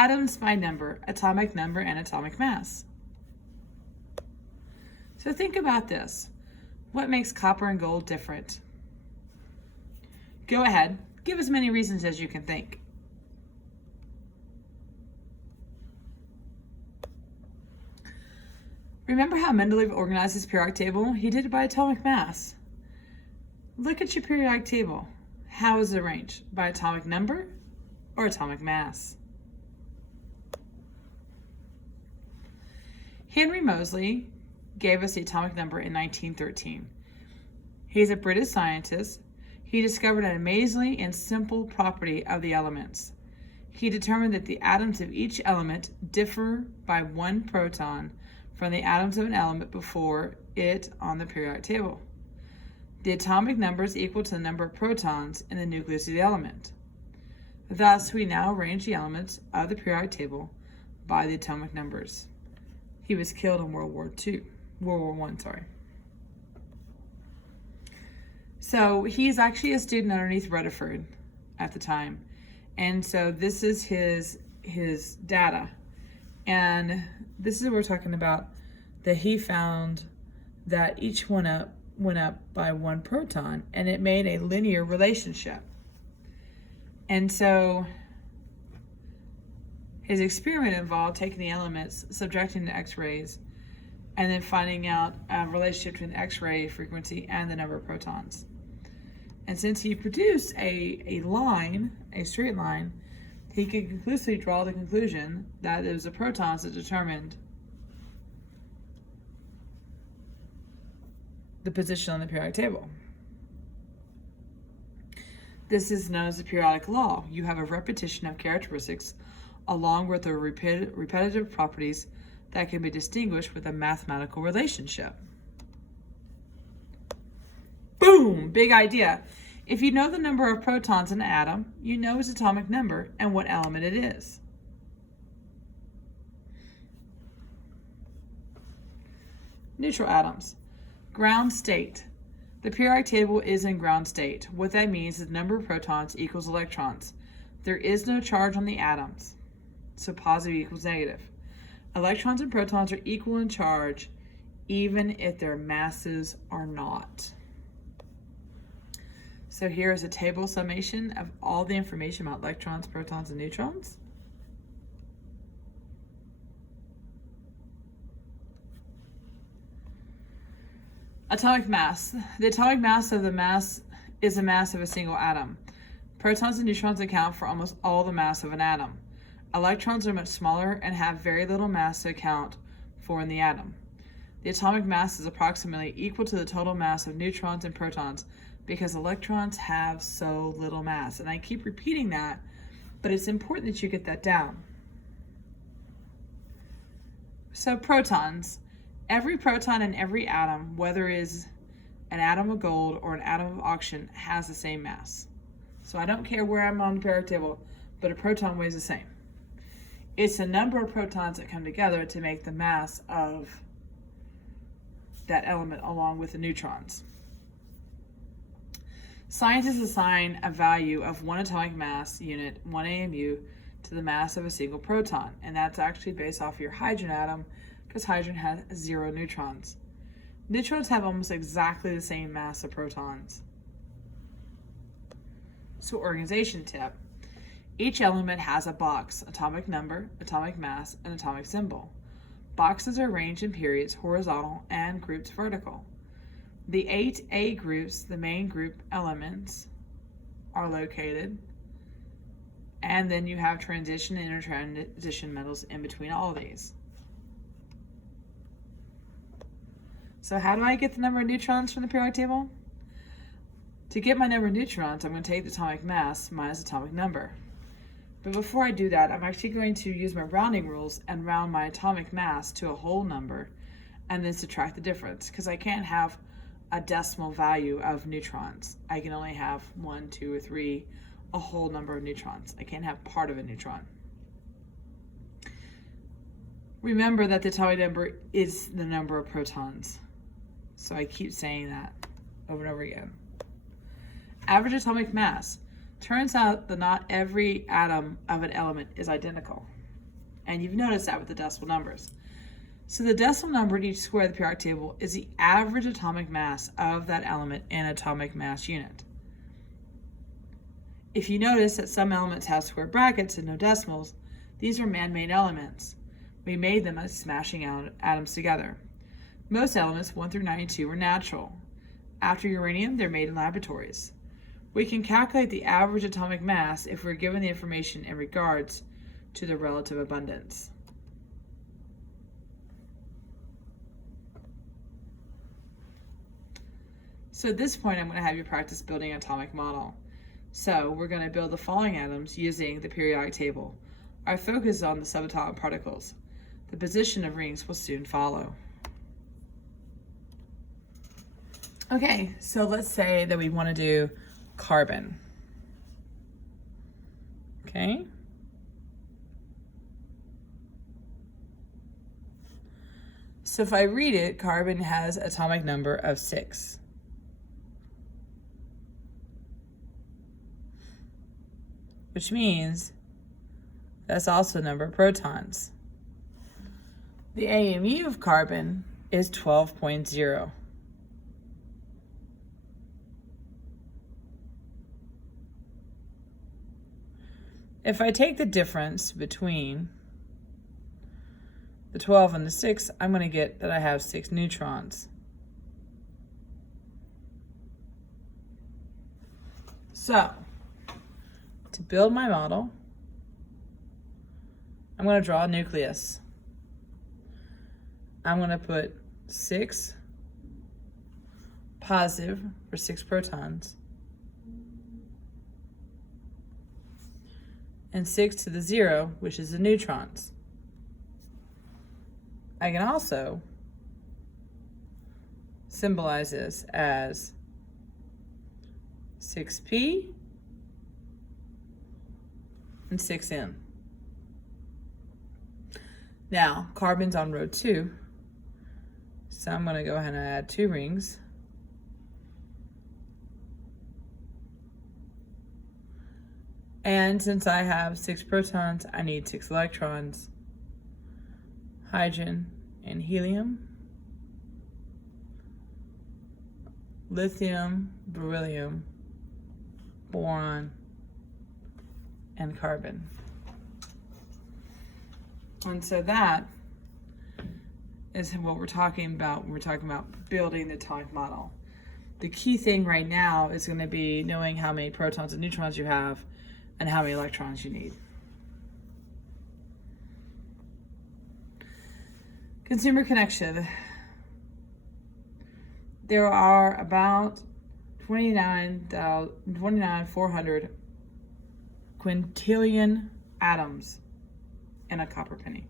atoms by number, atomic number, and atomic mass. So think about this. What makes copper and gold different? Go ahead, give as many reasons as you can think. Remember how Mendeleev organized his periodic table? He did it by atomic mass. Look at your periodic table. How is it arranged? By atomic number or atomic mass? Henry Moseley gave us the atomic number in 1913. He's a British scientist. He discovered an amazingly and simple property of the elements. He determined that the atoms of each element differ by 1 proton from the atoms of an element before it on the periodic table. The atomic number is equal to the number of protons in the nucleus of the element. Thus, we now arrange the elements of the periodic table by the atomic numbers. He was killed in World War I. So he's actually a student underneath Rutherford at the time. And so this is his data. And this is what we're talking about, that he found that each one went up by 1 proton, and it made a linear relationship. And so his experiment involved taking the elements, subjecting to X-rays, and then finding out a relationship between the X-ray frequency and the number of protons. And since he produced a straight line, he could conclusively draw the conclusion that it was the protons that determined the position on the periodic table. This is known as the periodic law. You have a repetition of characteristics along with the repetitive properties that can be distinguished with a mathematical relationship. Boom! Big idea. If you know the number of protons in an atom, you know its atomic number and what element it is. Neutral atoms. Ground state. The periodic table is in ground state. What that means is the number of protons equals electrons. There is no charge on the atoms, so positive equals negative. Electrons and protons are equal in charge, even if their masses are not. So here is a table summation of all the information about electrons, protons, and neutrons. Atomic mass. The atomic mass of the mass is the mass of a single atom. Protons and neutrons account for almost all the mass of an atom. Electrons are much smaller and have very little mass to account for in the atom. The atomic mass is approximately equal to the total mass of neutrons and protons because electrons have so little mass. And I keep repeating that, but it's important that you get that down. So protons. Every proton in every atom, whether it is an atom of gold or an atom of oxygen, has the same mass. So I don't care where I'm on the periodic table, but a proton weighs the same. It's the number of protons that come together to make the mass of that element along with the neutrons. Scientists assign a value of 1 atomic mass unit, 1 AMU, to the mass of a single proton, and that's actually based off your hydrogen atom, because hydrogen has 0 neutrons. Neutrons have almost exactly the same mass of protons. So organization tip. Each element has a box, atomic number, atomic mass, and atomic symbol. Boxes are arranged in periods, horizontal, and groups vertical. The 8 A groups, the main group elements, are located, and then you have transition and intertransition metals in between all of these. So how do I get the number of neutrons from the periodic table? To get my number of neutrons, I'm going to take the atomic mass minus atomic number. But before I do that, I'm actually going to use my rounding rules and round my atomic mass to a whole number and then subtract the difference, because I can't have a decimal value of neutrons. I can only have 1, 2, or 3, a whole number of neutrons. I can't have part of a neutron. Remember that the atomic number is the number of protons. So I keep saying that over and over again. Average atomic mass. Turns out that not every atom of an element is identical. And you've noticed that with the decimal numbers. So the decimal number in each square of the periodic table is the average atomic mass of that element in atomic mass unit. If you notice that some elements have square brackets and no decimals, these are man-made elements. We made them by smashing atoms together. Most elements, 1 through 92, are natural. After uranium, they're made in laboratories. We can calculate the average atomic mass if we're given the information in regards to the relative abundance. So at this point, I'm going to have you practice building an atomic model. So we're going to build the following atoms using the periodic table. Our focus is on the subatomic particles. The position of rings will soon follow. Okay, so let's say that we want to do carbon. Okay. So if I read it, carbon has atomic number of 6. Which means that's also the number of protons. The AMU of carbon is 12.0. If I take the difference between the 12 and the 6, I'm going to get that I have 6 neutrons. So, to build my model, I'm going to draw a nucleus. I'm going to put 6 positive for 6 protons and 6 to the 0, which is the neutrons. I can also symbolize this as 6p and 6n. Now, carbon's on row 2, so I'm going to go ahead and add 2 rings. And since I have 6 protons, I need 6 electrons, hydrogen and helium, lithium, beryllium, boron, and carbon. And so that is what we're talking about when we're talking about building the atomic model. The key thing right now is going to be knowing how many protons and neutrons you have and how many electrons you need. Consumer connection. There are about 29,400 quintillion atoms in a copper penny.